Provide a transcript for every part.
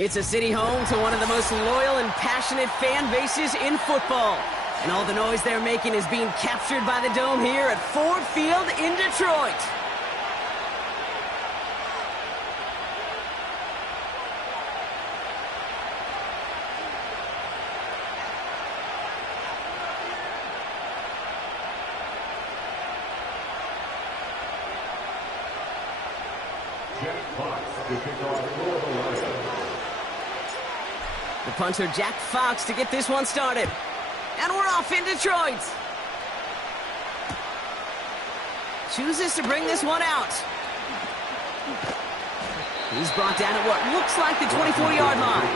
It's a city home to one of the most loyal and passionate fan bases in football. And all the noise they're making is being captured by the Dome here at Ford Field in Detroit. The punter, Jack Fox, to get this one started. And we're off in Detroit. Chooses to bring this one out. He's brought down at what looks like the 24-yard line.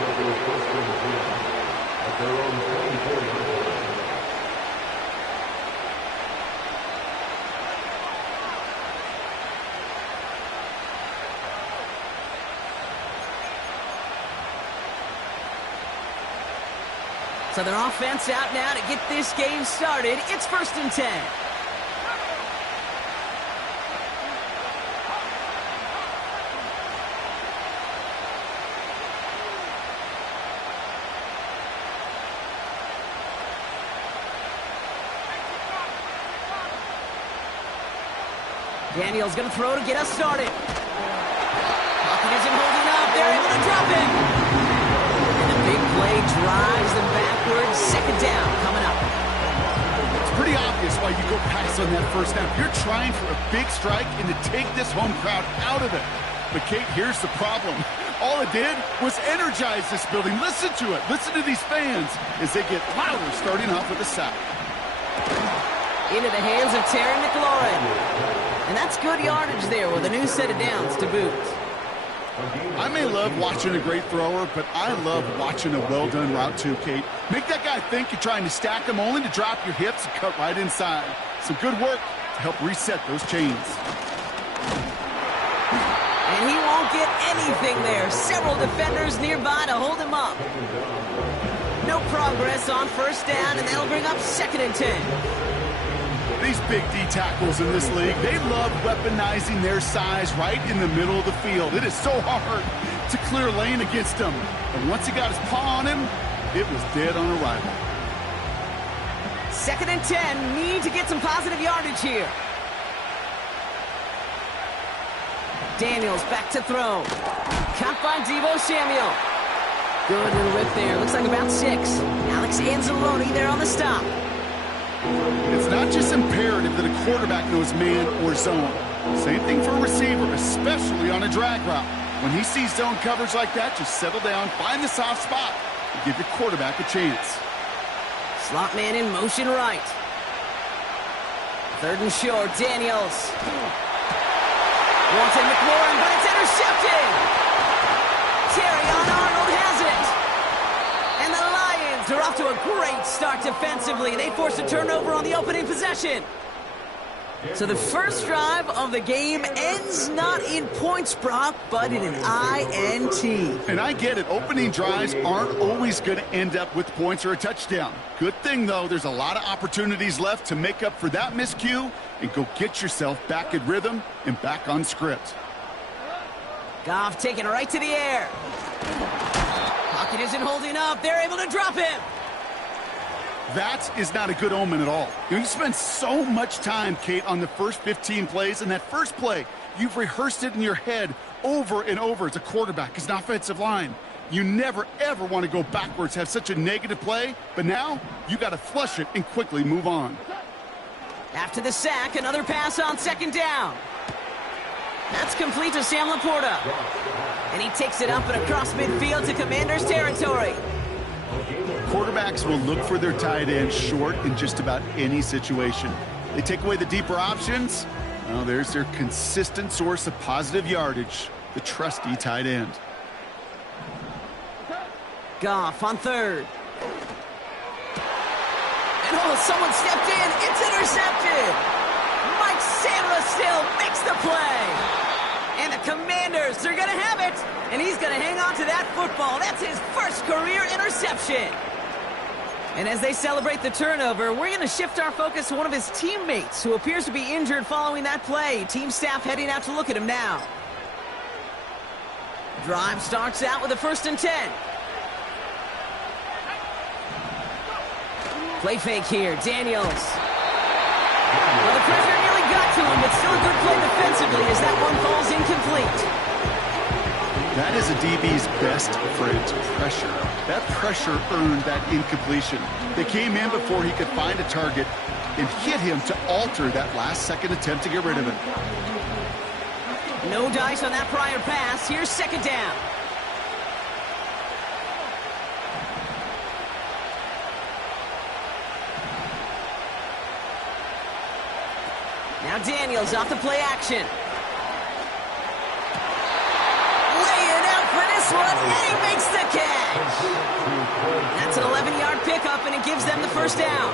So their offense out now to get this game started. It's 1st and 10. Daniel's going to throw to get us started. Pocket isn't holding up. They're able to drop it. Big play drives them backwards. 2nd down coming up. It's pretty obvious why you go pass on that first down. You're trying for a big strike and to take this home crowd out of it. But, Kate, here's the problem. All it did was energize this building. Listen to it. Listen to these fans as they get louder starting off with a sack. Into the hands of Terry McLaurin. And that's good yardage there with a new set of downs to boot. I may love watching a great thrower, but I love watching a well-done route too, Kate. Make that guy think you're trying to stack him only to drop your hips and cut right inside. Some good work to help reset those chains. And he won't get anything there. Several defenders nearby to hold him up. No progress on 1st down, and that'll bring up 2nd and 10. These big D tackles in this league, they love weaponizing their size right in the middle of the field. It is so hard to clear lane against him. And once he got his paw on him, it was dead on arrival. 2nd and 10, need to get some positive yardage here. Daniels back to throw. Caught by Deebo Samuel. Good little rip there. Looks like about 6. Alex Anzalone there on the stop. It's not just imperative that a quarterback knows man or zone. Same thing for a receiver, especially on a drag route. When he sees zone coverage like that, just settle down, find the soft spot, and give your quarterback a chance. Slot man in motion right. 3rd and short, Daniels. Wanted McLaurin, but it's intercepted. Terry on Arnold has it. And the Lions are off to a great start defensively. They forced a turnover on the opening possession. So the first drive of the game ends not in points, Brock, but in an INT. And I get it. Opening drives aren't always going to end up with points or a touchdown. Good thing, though, there's a lot of opportunities left to make up for that miscue and go get yourself back in rhythm and back on script. Goff taking it right to the air. Pocket isn't holding up. They're able to drop him. That is not a good omen at all. You spend so much time, Kate, on the first 15 plays, and that first play, you've rehearsed it in your head over and over as a quarterback, as an offensive line. You never, ever want to go backwards, have such a negative play, but now you got to flush it and quickly move on. After the sack, another pass on 2nd down. That's complete to Sam Laporta. And he takes it up and across midfield to Commanders territory. Quarterbacks will look for their tight end short in just about any situation. They take away the deeper options. Well, there's their consistent source of positive yardage, the trusty tight end. Goff on 3rd. And oh, someone stepped in. It's intercepted. Mike Sainristil makes the play. And the Commanders are going to have it. And he's going to hang on to that football. That's his first career interception. And as they celebrate the turnover, we're going to shift our focus to one of his teammates who appears to be injured following that play. Team staff heading out to look at him now. Drive starts out with a 1st and 10. Play fake here, Daniels. Well, the pressure nearly got to him, but still a good play defensively as that one falls incomplete. That is a DB's best friend, pressure. That pressure earned that incompletion. They came in before he could find a target and hit him to alter that last-second attempt to get rid of it. No dice on that prior pass. Here's 2nd down. Now Daniels off the play action. Laying out for this one, and he makes the catch. That's an 11-yard pickup, and it gives them the 1st down.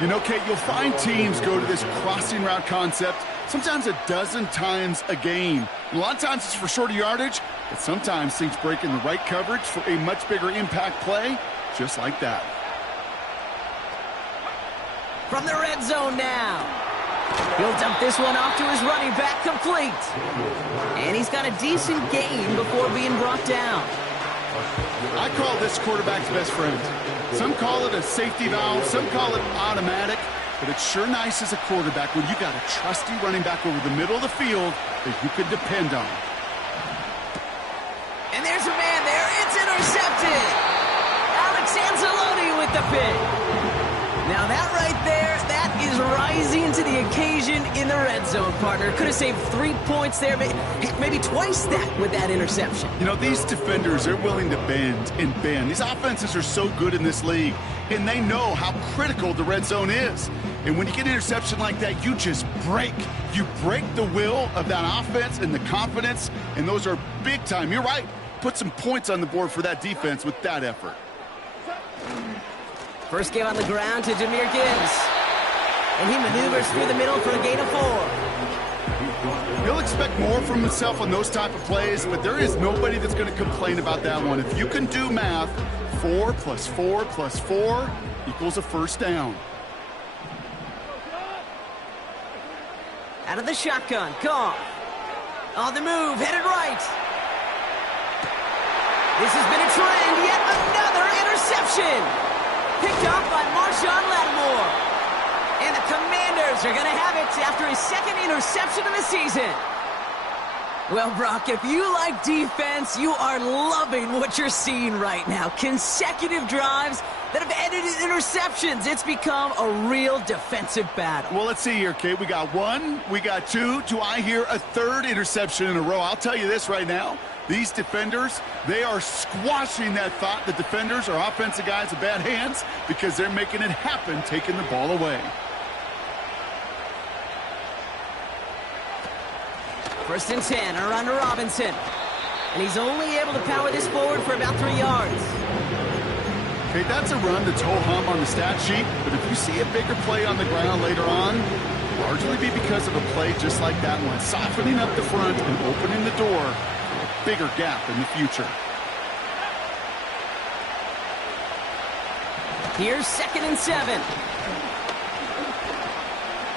You know, Kate, you'll find teams go to this crossing route concept sometimes a dozen times a game. A lot of times it's for shorter yardage, but sometimes things break in the right coverage for a much bigger impact play, just like that. From the red zone now. He'll dump this one off to his running back, complete. And he's got a decent gain before being brought down. I call this quarterback's best friend. Some call it a safety valve, some call it automatic, but it's sure nice as a quarterback when you got a trusty running back over the middle of the field that you can depend on. And there's a man there. It's intercepted. Alex Anzalone with the pick. Now that right there, that is rising to the occasion in the red zone, partner. Could have saved 3 points there, maybe twice that with that interception. You know, these defenders, they're willing to bend and bend. These offenses are so good in this league, and they know how critical the red zone is. And when you get an interception like that, you just break. You break the will of that offense and the confidence, and those are big time. You're right. Put some points on the board for that defense with that effort. First give on the ground to Jahmyr Gibbs. And he maneuvers through the middle for a gain of 4. He'll expect more from himself on those type of plays, but there is nobody that's going to complain about that one. If you can do math, 4 plus 4 plus 4 equals a 1st down. Out of the shotgun, Goff. On the move, headed right. This has been a trend, yet another interception. Picked off by Marshawn Lattimore. And the Commanders are going to have it after his 2nd interception of the season. Well, Brock, if you like defense, you are loving what you're seeing right now. Consecutive drives that have ended in interceptions. It's become a real defensive battle. Well, let's see here, Kate. We got 1, we got 2. Do I hear a 3rd interception in a row? I'll tell you this right now. These defenders, they are squashing that thought. The defenders are offensive guys with bad hands because they're making it happen, taking the ball away. 1st and 10, a run to Robinson. And he's only able to power this forward for about 3 yards. Okay, that's a run that's ho-hum on the stat sheet, but if you see a bigger play on the ground later on, largely be because of a play just like that one, softening up the front and opening the door for a bigger gap in the future. Here's 2nd and 7.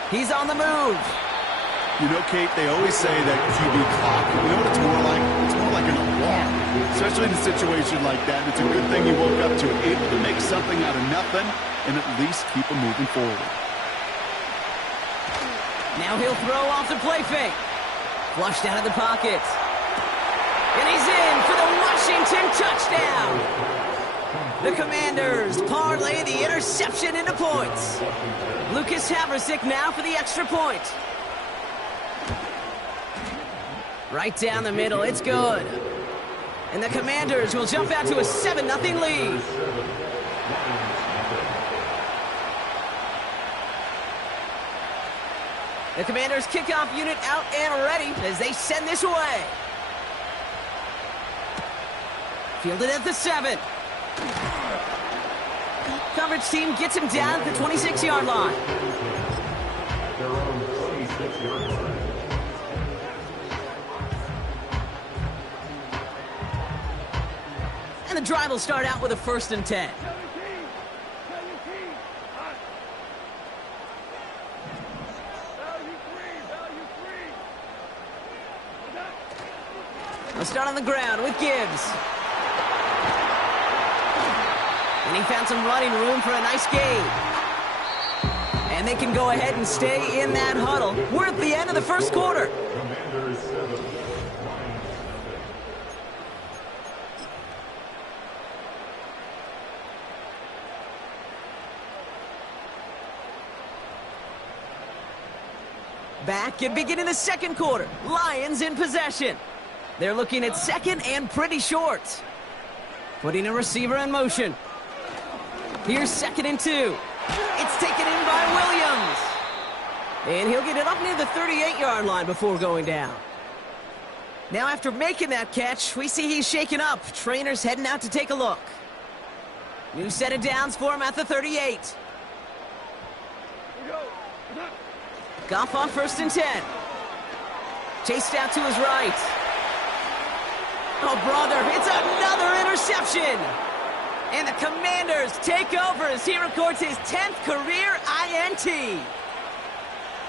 He's on the move. You know, Kate, they always say that QB clock, you know what it's more like? It's more like an alarm, especially in a situation like that. It's a good thing you woke up to it, able to make something out of nothing and at least keep them moving forward. Now he'll throw off the play fake. Flushed out of the pocket. And he's in for the Washington touchdown. The Commanders parlay the interception into points. Lucas Haversick now for the extra point. Right down the middle, it's good. And the Commanders will jump out to a 7-0 lead. The Commanders kickoff unit out and ready as they send this away. Fielded at the 7. Coverage team gets him down at the 26-yard line. And the drive will start out with a 1st and 10. They'll start on the ground with Gibbs. And he found some running room for a nice gain. And they can go ahead and stay in that huddle. We're at the end of the first quarter. Back and beginning the second quarter. Lions in possession. They're looking at second and pretty short. Putting a receiver in motion. Here's 2nd and 2. It's taken in by Williams. And he'll get it up near the 38-yard line before going down. Now after making that catch, we see he's shaken up. Trainer's heading out to take a look. New set of downs for him at the 38. Goff on 1st and 10. Chased out to his right. Oh, brother, it's another interception. And the Commanders take over as he records his 10th career INT.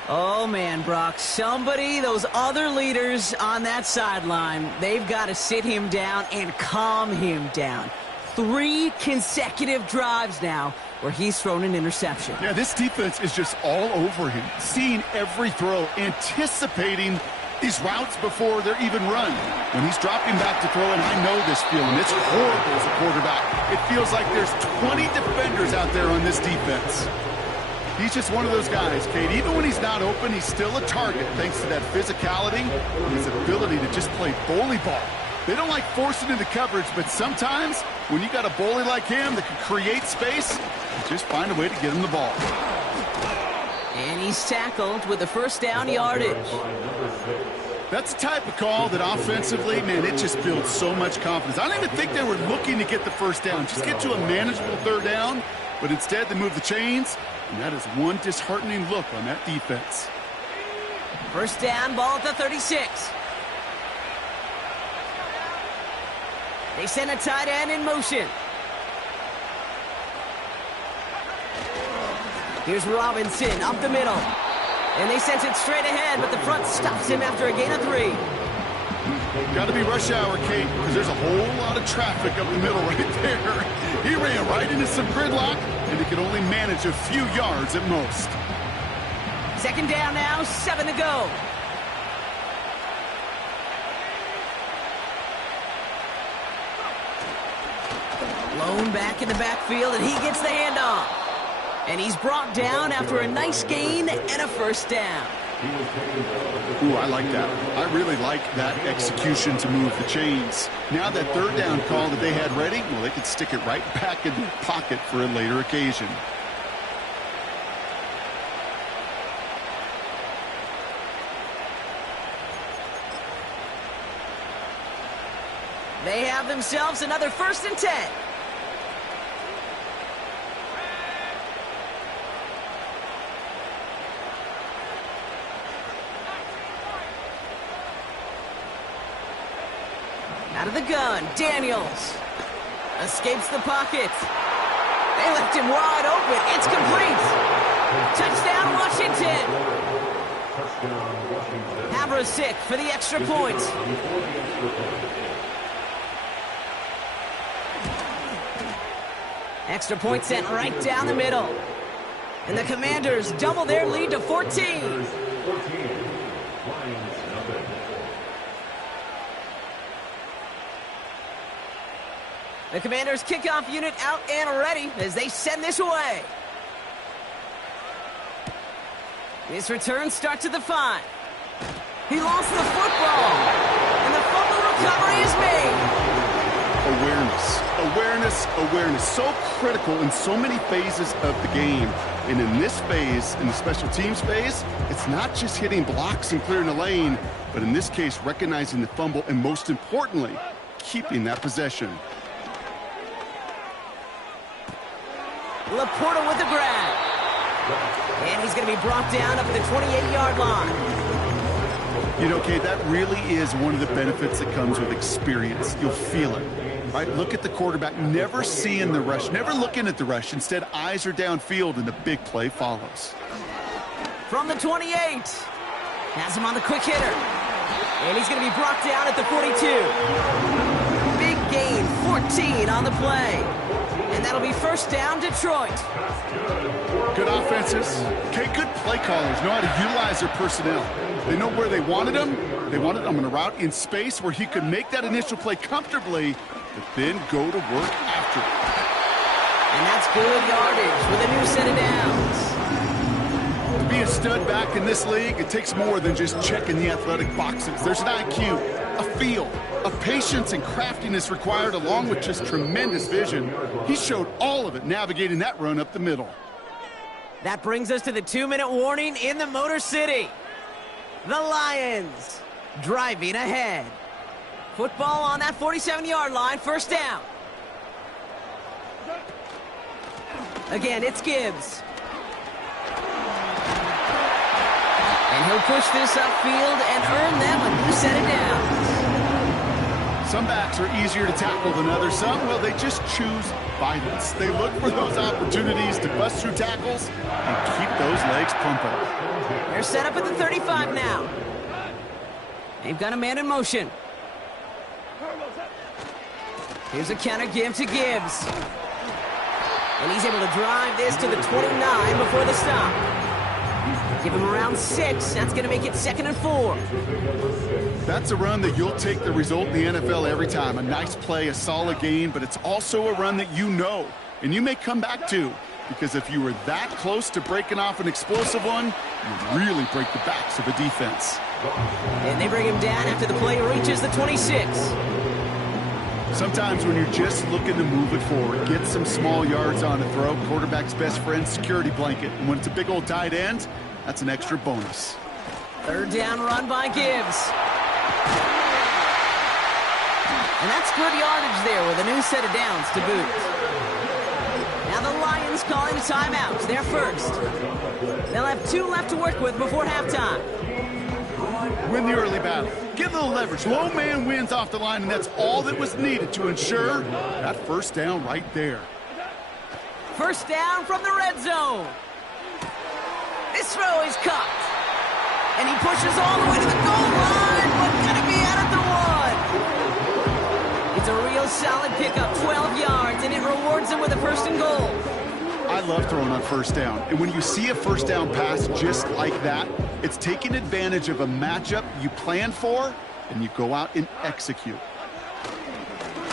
Oh, man, Brock, those other leaders on that sideline, they've got to sit him down and calm him down. 3 consecutive drives now where he's thrown an interception. Yeah, this defense is just all over him, seeing every throw, anticipating these routes before they're even run. When he's dropping back to throw, and I know this feeling, it's horrible as a quarterback. It feels like there's 20 defenders out there on this defense. He's just one of those guys, Kate. Even when he's not open, he's still a target thanks to that physicality and his ability to just play bully ball. They don't like forcing into coverage, but sometimes when you got a bully like him that can create space, you just find a way to get him the ball. And he's tackled with the 1st down yardage. That's the type of call that offensively, man, it just builds so much confidence. I don't even think they were looking to get the 1st down, just get to a manageable 3rd down, but instead they move the chains, and that is one disheartening look on that defense. 1st down, ball at the 36. They send a tight end in motion. Here's Robinson up the middle. And they send it straight ahead, but the front stops him after a gain of 3. Got to be rush hour, Kate, because there's a whole lot of traffic up the middle right there. He ran right into some gridlock, and he could only manage a few yards at most. 2nd down now, 7 to go. Lone back in the backfield, and he gets the handoff. And he's brought down after a nice gain and a 1st down. Ooh, I like that. I really like that execution to move the chains. Now that 3rd down call that they had ready, well, they could stick it right back in the pocket for a later occasion. They have themselves another 1st and 10. Out of the gun, Daniels escapes the pocket. They left him wide open. It's complete. Touchdown, Washington. Habrasick for the extra point. Extra point sent right down the middle. And the Commanders double their lead to 14. The Commanders' kickoff unit out and ready as they send this away. His return starts at the 5. He lost the football, and the fumble recovery is made. Awareness. So critical in so many phases of the game. And in this phase, in the special teams phase, it's not just hitting blocks and clearing the lane, but in this case, recognizing the fumble and most importantly, keeping that possession. Laporta with the grab. And he's going to be brought down up at the 28-yard line. You know, Kate, that really is one of the benefits that comes with experience. You'll feel it, right? Look at the quarterback, never seeing the rush, never looking at the rush. Instead, eyes are downfield, and the big play follows. From the 28. Has him on the quick hitter. And he's going to be brought down at the 42. Big gain, 14 on the play. And that'll be first down, Detroit. Good offenses. Okay, good play callers know how to utilize their personnel. They know where they wanted him. They wanted him on a route in space where he could make that initial play comfortably, but then go to work after it. And that's good yardage with a new set of downs. To be a stud back in this league, it takes more than just checking the athletic boxes. There's an IQ, a feel, a patience and craftiness required along with just tremendous vision. He showed all of it navigating that run up the middle. That brings us to the 2-minute warning in the Motor City. The Lions driving ahead. Football on that 47-yard line, first down. Again, it's Gibbs. And he'll push this upfield and earn them a new set of downs. Some backs are easier to tackle than others. Some, well, they just choose violence. They look for those opportunities to bust through tackles and keep those legs pumping. They're set up at the 35 now. They've got a man in motion. Here's a counter give to Gibbs. And he's able to drive this to the 29 before the stop. Give him around 6. That's going to make it 2nd and 4. That's a run that you'll take the result in the NFL every time. A nice play, a solid gain, but it's also a run that you know, and you may come back to, because if you were that close to breaking off an explosive one, you really break the backs of a defense. And they bring him down after the play reaches the 26. Sometimes when you're just looking to move it forward, get some small yards on a throw, quarterback's best friend, security blanket. And when it's a big old tight end, that's an extra bonus. Third down run by Gibbs. And that's good yardage there with a new set of downs to boot. Now the Lions calling a timeout. They're first. They'll have 2 left to work with before halftime. Win the early battle. Get a little leverage. Low man wins off the line, and that's all that was needed to ensure that first down right there. First down from the red zone. This throw is caught. And he pushes all the way to the goal line, but gonna be out at the 1. It's a real solid pickup, 12 yards, and it rewards him with a first and goal. I love throwing on first down. And when you see a first down pass just like that, it's taking advantage of a matchup you plan for, and you go out and execute.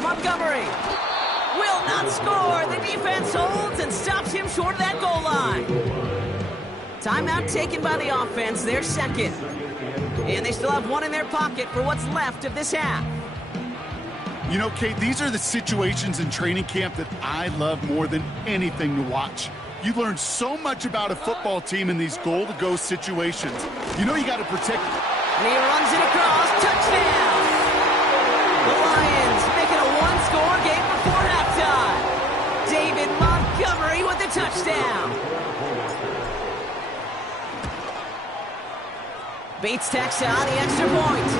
Montgomery will not score. The defense holds and stops him short of that goal line. Timeout taken by the offense, their second. And they still have 1 in their pocket for what's left of this half. You know, Kate, these are the situations in training camp that I love more than anything to watch. You learn so much about a football team in these goal-to-go situations. You know you got to protect it. And he runs it across. Touchdown! The Lions make it a 1-score game before halftime. David Montgomery with the touchdown. Bates tacks on the extra point.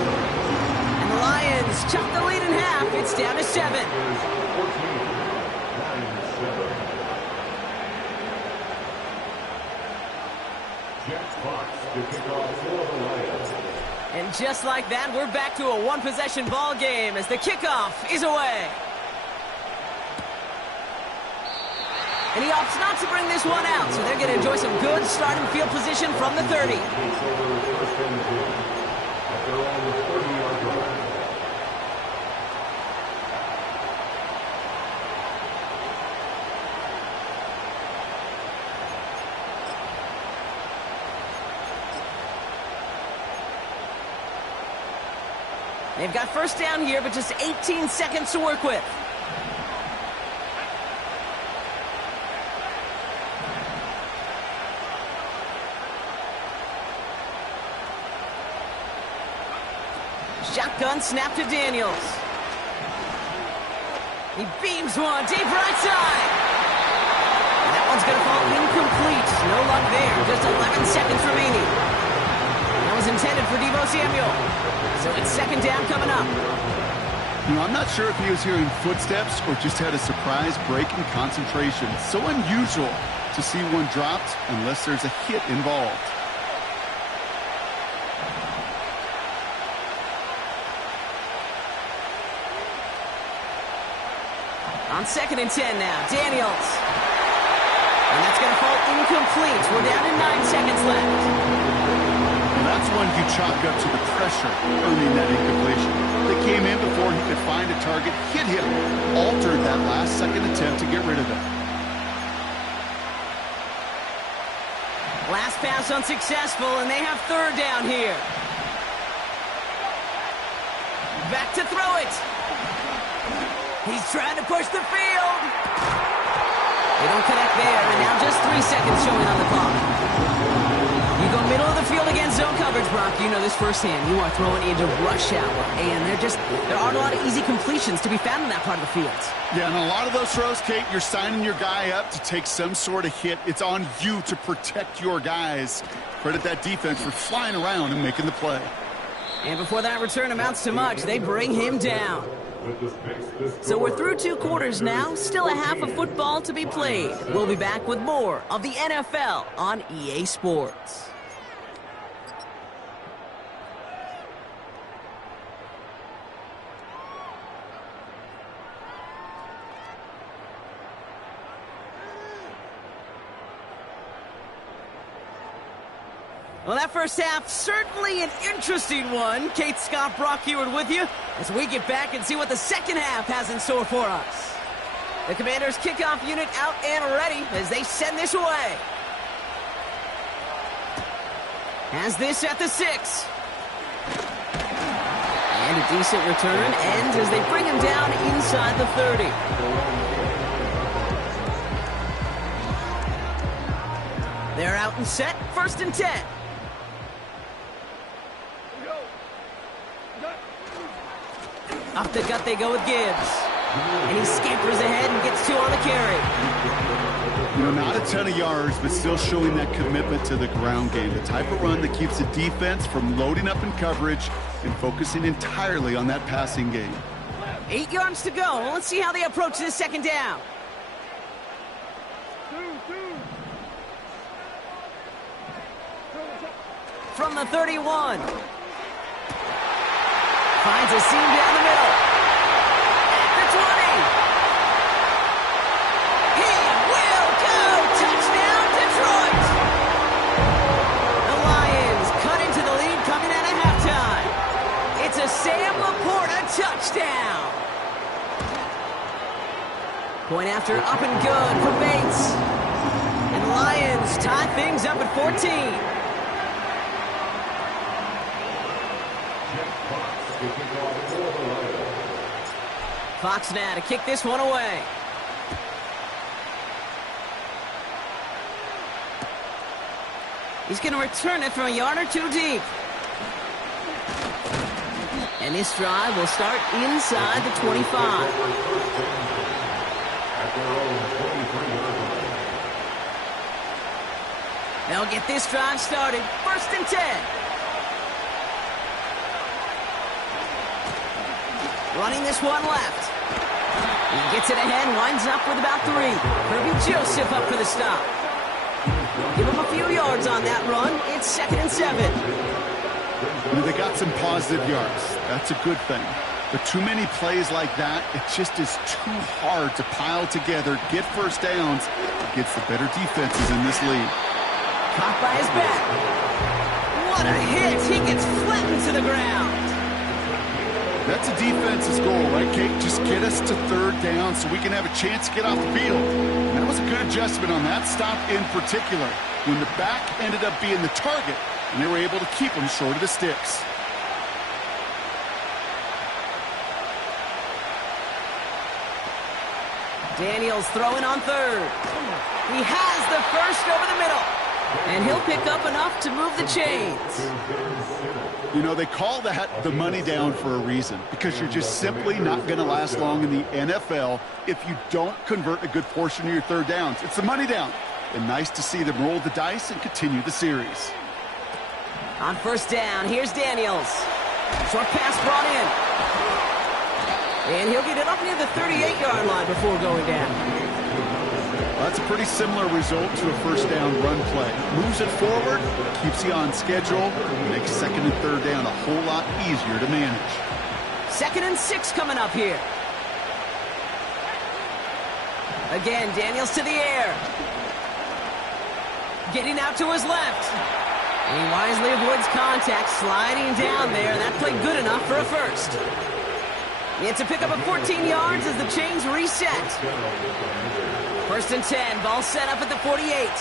And the Lions chop the lead in half. It's down to 7. And just like that, we're back to a 1-possession ball game as the kickoff is away. And he opts not to bring this one out, so they're going to enjoy some good starting field position from the 30. They've got first down here, but just 18 seconds to work with. Shotgun snap to Daniels. He beams one deep right side. And that one's going to fall incomplete. No luck there. Just 11 seconds remaining. That was intended for Deebo Samuel. So it's second down coming up. You know, I'm not sure if he was hearing footsteps or just had a surprise break in concentration. So unusual to see one dropped unless there's a hit involved. On 2nd and 10 now, Daniels. And that's going to fall incomplete. We're down to 9 seconds left. Well, that's one you chalk up to the pressure earning that incompletion. They came in before he could find a target, hit him, altered that last second attempt to get rid of it. Last pass unsuccessful, and they have 3rd down here. Back to throw it. He's trying to push the field. They don't connect there, and now just 3 seconds showing on the clock. You go middle of the field against zone coverage, Brock. You know this firsthand. You are throwing into rush hour, and there aren't a lot of easy completions to be found in that part of the field. Yeah, and a lot of those throws, Kate, you're signing your guy up to take some sort of hit. It's on you to protect your guys. Credit that defense for flying around and making the play. And before that return amounts to much, they bring him down. So we're through 2 quarters now, still a half of football to be played. We'll be back with more of the NFL on EA Sports. Well, that first half, certainly an interesting one. Kate, Scott, Brock Heward with you as we get back and see what the second half has in store for us. The Commanders' kickoff unit out and ready as they send this away. Has this at the 6. And a decent return ends as they bring him down inside the 30. They're out and set, 1st and 10. Off the gut they go with Gibbs. And he scampers ahead and gets 2 on the carry. You know, not a ton of yards, but still showing that commitment to the ground game. The type of run that keeps the defense from loading up in coverage and focusing entirely on that passing game. 8 yards to go. Let's see how they approach this 2nd down. From the 31. Finds a seam down the middle. At the 20. He will go. Touchdown, Detroit. The Lions cut into the lead coming out of halftime. It's a Sam Laporta touchdown. Point after up and good for Bates. And the Lions tie things up at 14. Fox now to kick this one away. He's going to return it from a yard or 2 deep. And this drive will start inside the 25. They'll get this drive started. 1st and 10. Running this one left. He gets it ahead, winds up with about 3. Kirby Joseph up for the stop. Give him a few yards on that run. It's 2nd and 7. You know, they got some positive yards. That's a good thing. But too many plays like that, it just is too hard to pile together, get first downs against the better defenses in this league. Caught by his back. What a hit. He gets flattened to the ground. That's a defense's goal, right, Kate? Just get us to 3rd down so we can have a chance to get off the field. And that was a good adjustment on that stop in particular, when the back ended up being the target, and they were able to keep him short of the sticks. Daniels throwing on 3rd. He has the 1st over the middle. And he'll pick up enough to move the chains. You know, they call that the money down for a reason, because you're just simply not going to last long in the NFL if you don't convert a good portion of your 3rd downs. It's the money down. And nice to see them roll the dice and continue the series. On 1st down, here's Daniels. Short pass brought in. And he'll get it up near the 38-yard line before going down. That's a pretty similar result to a 1st down run play. Moves it forward, keeps you on schedule, makes 2nd and 3rd down a whole lot easier to manage. 2nd and 6 coming up here. Again, Daniels to the air. Getting out to his left. And he wisely avoids contact, sliding down there. That played good enough for a first. It's a pickup of 14 yards as the chains reset. 1st and 10, ball set up at the 48.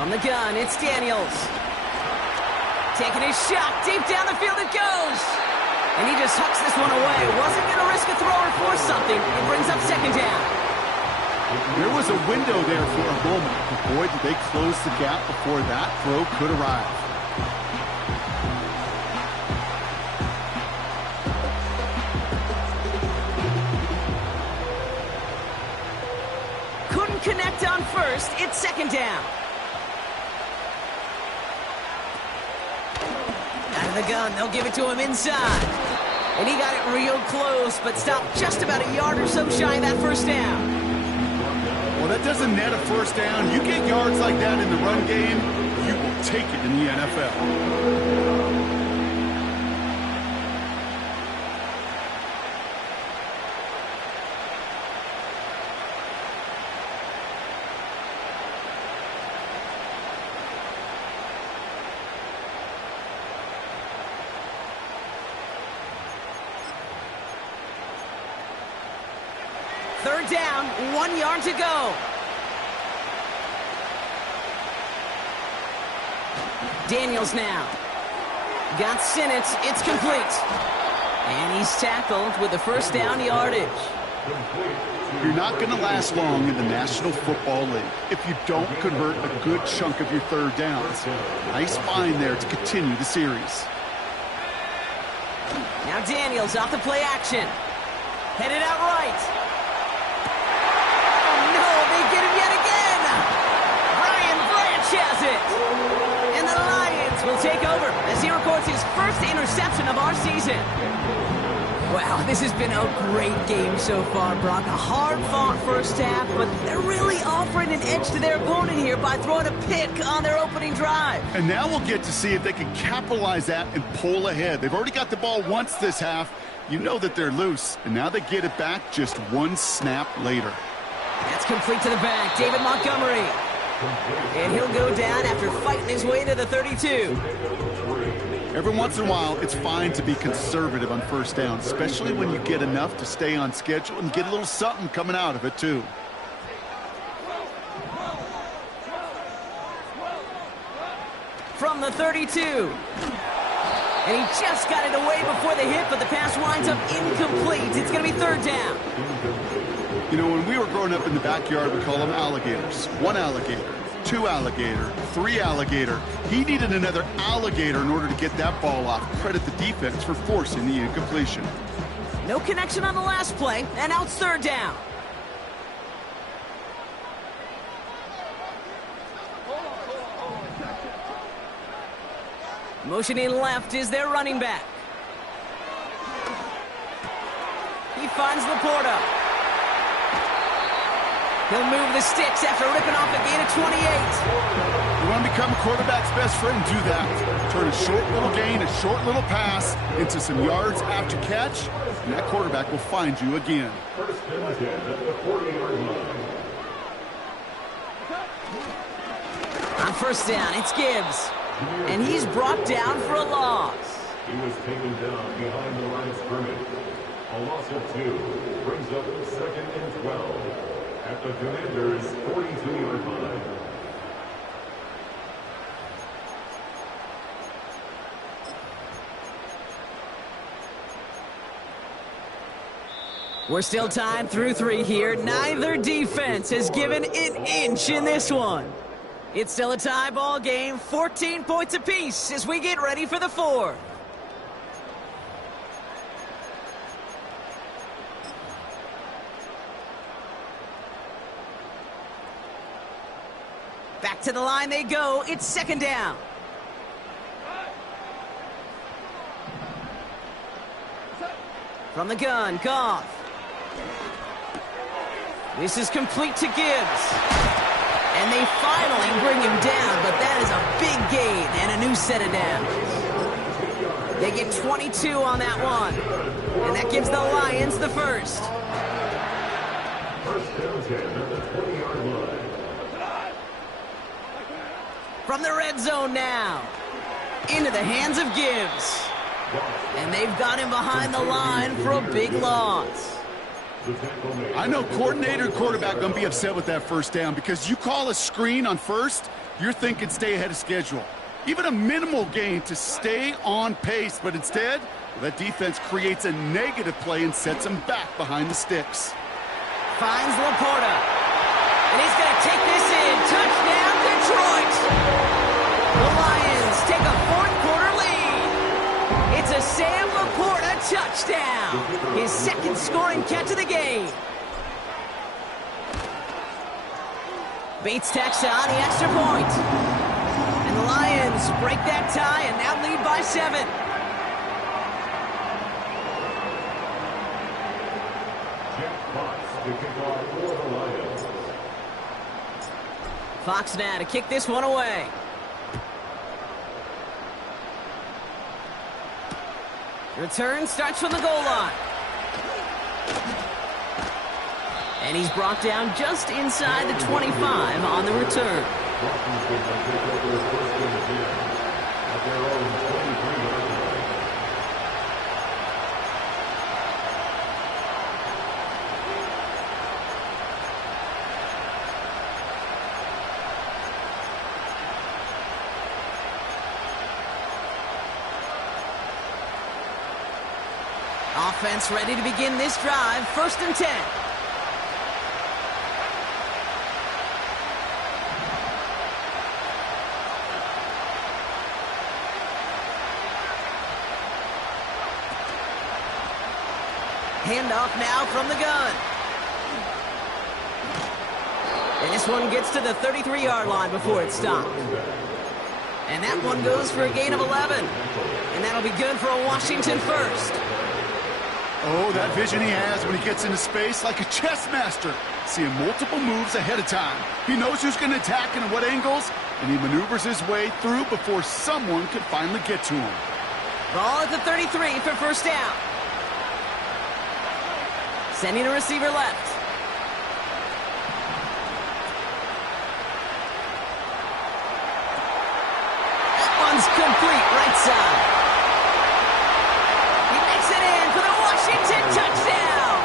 On the gun, it's Daniels. Taking his shot, deep down the field it goes. And he just hucks this one away. Wasn't going to risk a throw or force something. It brings up 2nd down. There was a window there for a moment, but boy, did they close the gap before that throw could arrive. Couldn't connect on 1st. It's 2nd down. Out of the gun, they'll give it to him inside. And he got it real close, but stopped just about a yard or so shy of that 1st down. Well, that doesn't net a 1st down. You get yards like that in the run game, you will take it in the NFL. 3rd down, 1 yard to go. Daniels now. Got Sinnott, it's complete. And he's tackled with the 1st down yardage. You're not going to last long in the National Football League if you don't convert a good chunk of your 3rd downs. Nice find there to continue the series. Now Daniels off the play action. Headed out right. Get him yet again. Brian Branch has it. And the Lions will take over as he records his 1st interception of our season. Wow, this has been a great game so far, Brock. A hard-fought 1st half, but they're really offering an edge to their opponent here by throwing a pick on their opening drive. And now we'll get to see if they can capitalize that and pull ahead. They've already got the ball once this half. You know that they're loose, and now they get it back just 1 snap later. That's complete to the back, David Montgomery. And he'll go down after fighting his way to the 32. Every once in a while, it's fine to be conservative on 1st down, especially when you get enough to stay on schedule and get a little something coming out of it, too. From the 32. And he just got it away before the hit, but the pass winds up incomplete. It's going to be 3rd down. You know, when we were growing up in the backyard, we call them alligators. 1 alligator, 2 alligator, 3 alligator. He needed another alligator in order to get that ball off. Credit the defense for forcing the incompletion. No connection on the last play, and now it's 3rd down. Motioning left is their running back. He finds Laporta. He'll move the sticks after ripping off a gain of 28. You want to become a quarterback's best friend? Do that. Turn a short little gain, a short little pass into some yards after catch, and that quarterback will find you again. On 1st down, it's Gibbs. And he's brought down for a loss. He was taken down behind the line of scrimmage. A loss of 2 brings up 2nd and 12 at the Commanders' 42-yard line. We're still tied through 3 here. Neither defense has given an inch in this one. It's still a tie ball game, 14 points apiece as we get ready for the 4th. Back to the line they go. It's 2nd down. From the gun, Goff. This is complete to Gibbs. And they finally bring him down, but that is a big gain and a new set of downs. They get 22 on that one. And that gives the Lions the first. First down 10 at the 20-yard line. From the red zone now. Into the hands of Gibbs. And they've got him behind the line for a big loss. I know coordinator and quarterback going to be upset with that first down because you call a screen on first, you're thinking stay ahead of schedule. Even a minimal gain to stay on pace, but instead, that defense creates a negative play and sets them back behind the sticks. Finds Laporta. And he's going to take this in. Touchdown, Detroit! The Lions take a fourth-quarter lead. It's a Sam Laporta touchdown. His second scoring catch of the game. Bates tacks on the extra point. And the Lions break that tie and now lead by 7. To kick off for the Lions. Fox now to kick this one away. Return starts from the goal line. And he's brought down just inside the 25 on the return. At their own 23-yard line. Offense ready to begin this drive. First and 10. Handoff now from the gun. And this one gets to the 33-yard line before it's stopped. And that one goes for a gain of 11. And that'll be good for a Washington first. Oh, that vision he has when he gets into space like a chess master. Seeing multiple moves ahead of time. He knows who's going to attack and at what angles, and he maneuvers his way through before someone can finally get to him. Ball at the 33 for first down. Sending a receiver left. That one's complete right side. He makes it in for the Washington touchdown.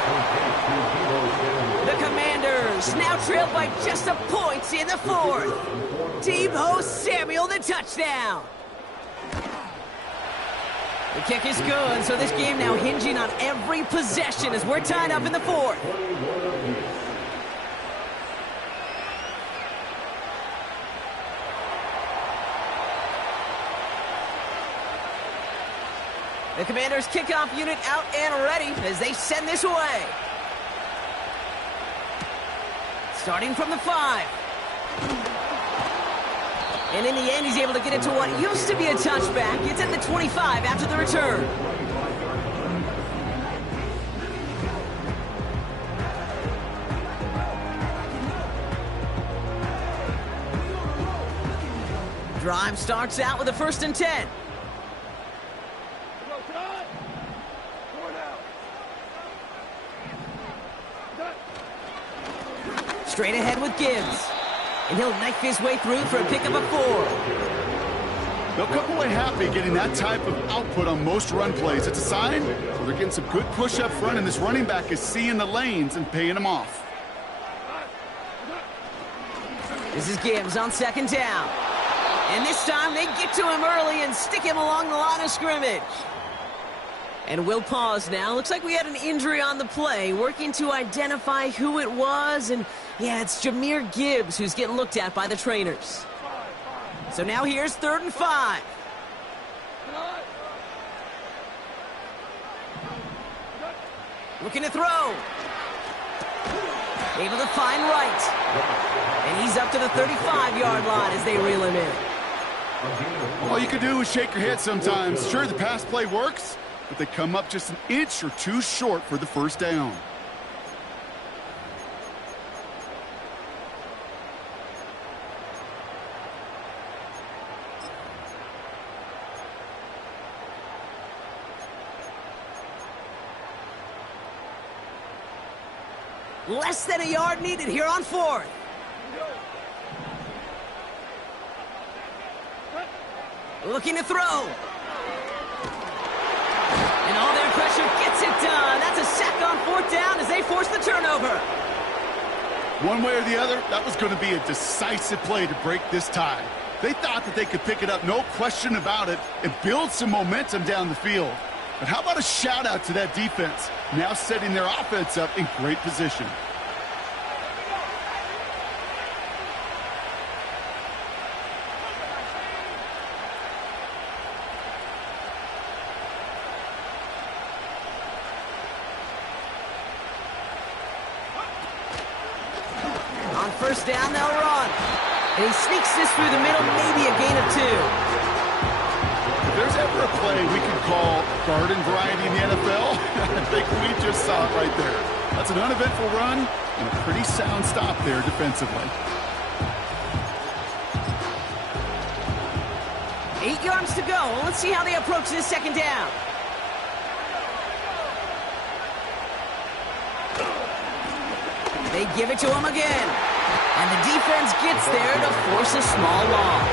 The Commanders now trail by just a point in the fourth. Deebo Samuel the touchdown. The kick is good, so this game now hinging on every possession as we're tied up in the fourth. The Commanders' kickoff unit out and ready as they send this away. Starting from the 5. And in the end, he's able to get it to what used to be a touchback. It's at the 25 after the return. Drive starts out with a first and 10. Straight ahead with Gibbs. And he'll knife his way through for a pickup of 4. They'll come away happy getting that type of output on most run plays. It's a sign, so they're getting some good push up front, and this running back is seeing the lanes and paying them off. This is Gibbs on second down. And this time they get to him early and stick him along the line of scrimmage. And we'll pause now. Looks like we had an injury on the play, working to identify who it was. And yeah, it's Jahmyr Gibbs who's getting looked at by the trainers. So now here's 3rd and 5. Looking to throw. Able to find right. And he's up to the 35-yard line as they reel him in. All you can do is shake your head sometimes. Sure, the pass play works, but they come up just an inch or two short for the first down. Less than a yard needed here on 4th. Looking to throw. And all their pressure gets it done. That's a sack on 4th down as they force the turnover. One way or the other, that was going to be a decisive play to break this tie. They thought that they could pick it up, no question about it, and build some momentum down the field. But how about a shout-out to that defense, now setting their offense up in great position. On 1st down, they'll run. And he sneaks this through the middle, maybe a gain of 2. If there's ever a play we could call garden variety in the NFL, I think we just saw it right there. That's an uneventful run and a pretty sound stop there defensively. 8 yards to go. Let's see how they approach this 2nd down. They give it to him again. And the defense gets there to force a small loss.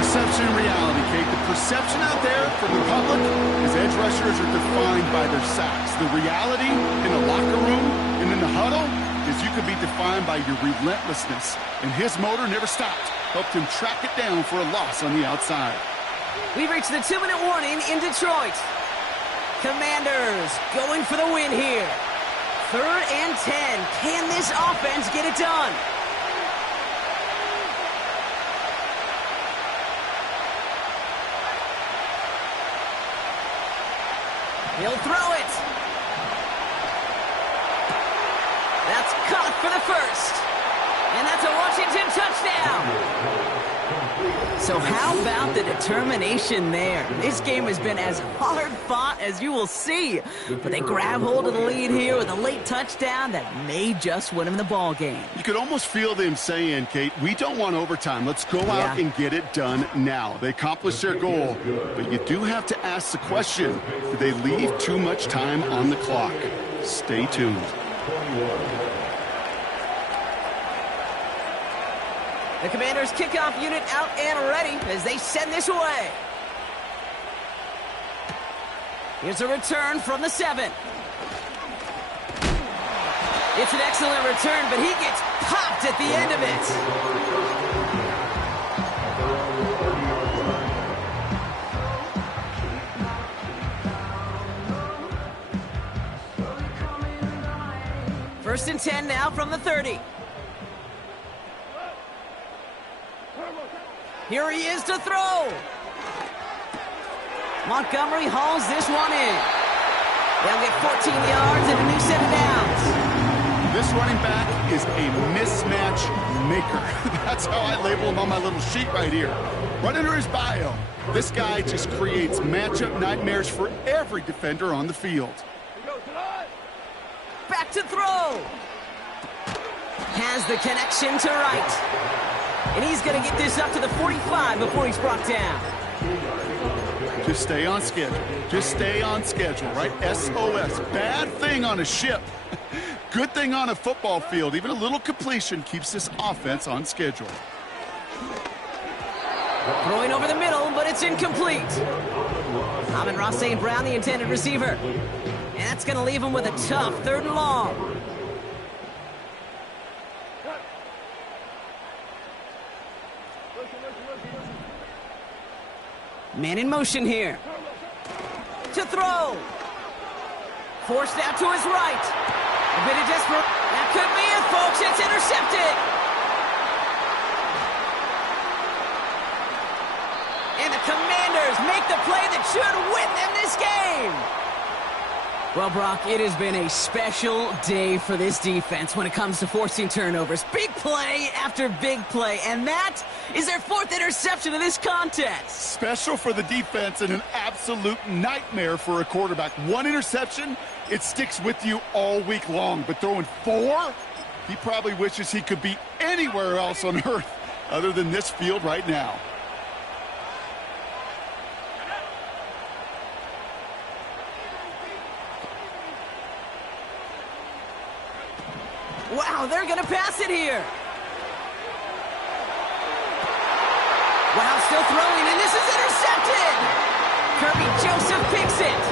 Perception and reality, Kate. The perception out there from the public is edge rushers are defined by their sacks. The reality in the locker room and in the huddle is you could be defined by your relentlessness. And his motor never stopped. Helped him track it down for a loss on the outside. We've reached the 2-minute warning in Detroit. Commanders going for the win here. 3rd and 10. Can this offense get it done? He'll throw it. That's caught for the 1st. And that's a Washington touchdown. So how about the determination there? This game has been as hard fought as you will see. But they grab hold of the lead here with a late touchdown that may just win them the ball game. You could almost feel them saying, Kate, we don't want overtime. Let's go out and get it done now. They accomplished their goal, but you do have to ask the question, did they leave too much time on the clock? Stay tuned. The Commanders' kickoff unit out and ready as they send this away. Here's a return from the 7. It's an excellent return, but he gets popped at the end of it. 1st and 10 now from the 30. Here he is to throw. Montgomery hauls this one in. They'll get 14 yards and a new set of downs. This running back is a mismatch maker. That's how I label him on my little sheet right here. Right under his bio, this guy just creates matchup nightmares for every defender on the field. Back to throw. Has the connection to right. And he's going to get this up to the 45 before he's brought down. Just stay on schedule. Just stay on schedule, right? SOS. Bad thing on a ship. Good thing on a football field. Even a little completion keeps this offense on schedule. Throwing over the middle, but it's incomplete. Amon-Ra St. Brown, the intended receiver. And that's going to leave him with a tough 3rd and long. Man in motion here. To throw. Forced out to his right. A bit of desperate. That could be it, folks. It's intercepted. And the Commanders make the play that should win them this game. Well, Brock, it has been a special day for this defense when it comes to forcing turnovers. Big play after big play, and that is their 4th interception of this contest. Special for the defense and an absolute nightmare for a quarterback. 1 interception, it sticks with you all week long, but throwing 4, he probably wishes he could be anywhere else on earth other than this field right now. Wow, they're going to pass it here. Wow, still throwing, and this is intercepted. Kirby Joseph picks it.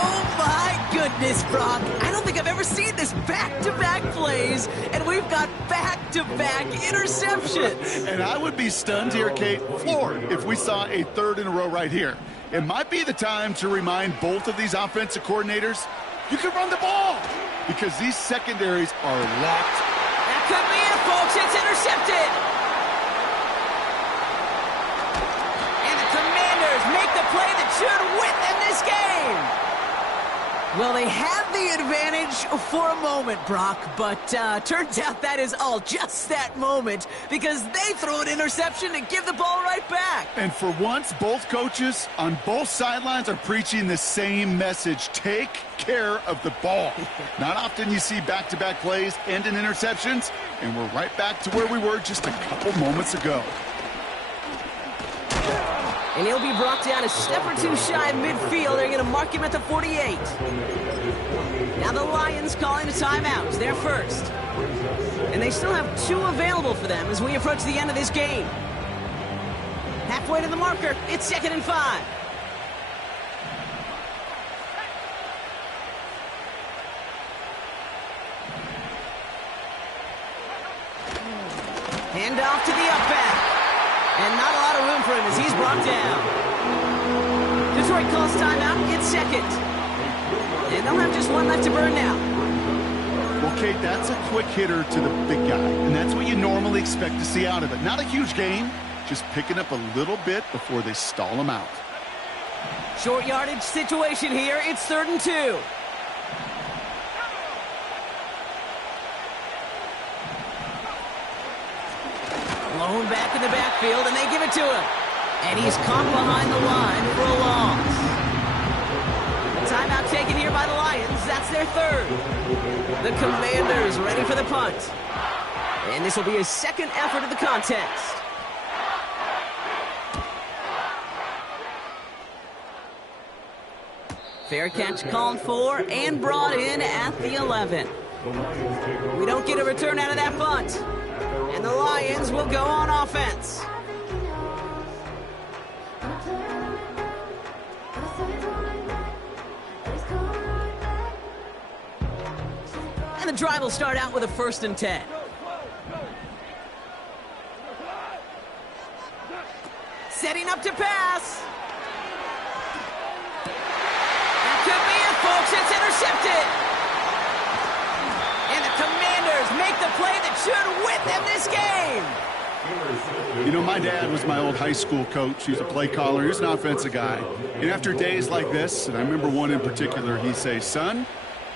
Oh, my goodness, Brock. I don't think I've ever seen this back-to-back plays, and we've got back-to-back interceptions. And I would be stunned here, Kate, floored, if we saw a third in a row right here. It might be the time to remind both of these offensive coordinators, you can run the ball, because these secondaries are locked. That could be it, folks. It's intercepted. And the Commanders make the play that should win them this game. Well, they had the advantage for a moment, Brock, but turns out that is all just that moment, because they throw an interception and give the ball right back. And for once, both coaches on both sidelines are preaching the same message. Take care of the ball. Not often you see back-to-back plays end in interceptions, and we're right back to where we were just a couple moments ago. And he'll be brought down a step or two shy of midfield. They're going to mark him at the 48. Now the Lions calling a timeout. They're first. And they still have 2 available for them as we approach the end of this game. Halfway to the marker. It's 2nd and 5. Hand off to the up back. And not a lot of room for him as he's brought down. Detroit calls timeout. It's 2nd. And they'll have just 1 left to burn now. Well, Kate, that's a quick hitter to the big guy. And that's what you normally expect to see out of it. Not a huge gain, just picking up a little bit before they stall him out. Short yardage situation here. It's 3rd and 2. Blown back in the backfield, and they give it to him. And he's caught behind the line for a loss. Timeout taken here by the Lions. That's their 3rd. The Commanders ready for the punt. And this will be his 2nd effort of the contest. Fair catch called for and brought in at the 11. We don't get a return out of that punt. And the Lions will go on offense. And the drive will start out with a 1st and 10. Setting up to pass. That could be it, folks. It's intercepted. And the Commanders make the play that should win them this game. You know, my dad was my old high school coach. He was a play caller. He was an offensive guy. And after days like this, and I remember one in particular, he'd say, son,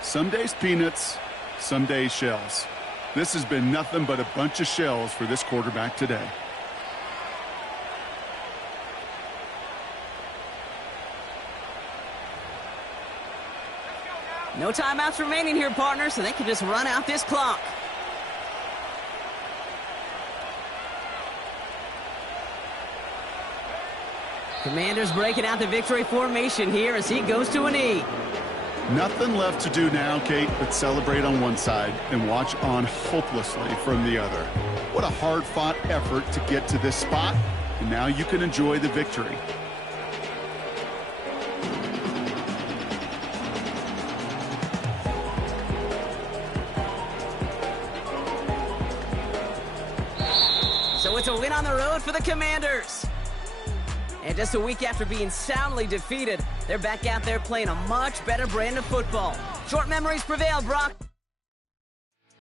some days peanuts, some days shells. This has been nothing but a bunch of shells for this quarterback today. No timeouts remaining here, partner, so they can just run out this clock. Commanders breaking out the victory formation here as he goes to a knee. Nothing left to do now, Kate, but celebrate on one side and watch on hopelessly from the other. What a hard-fought effort to get to this spot, and now you can enjoy the victory. So it's a win on the road for the Commanders. And just a week after being soundly defeated, they're back out there playing a much better brand of football. Short memories prevail, Brock.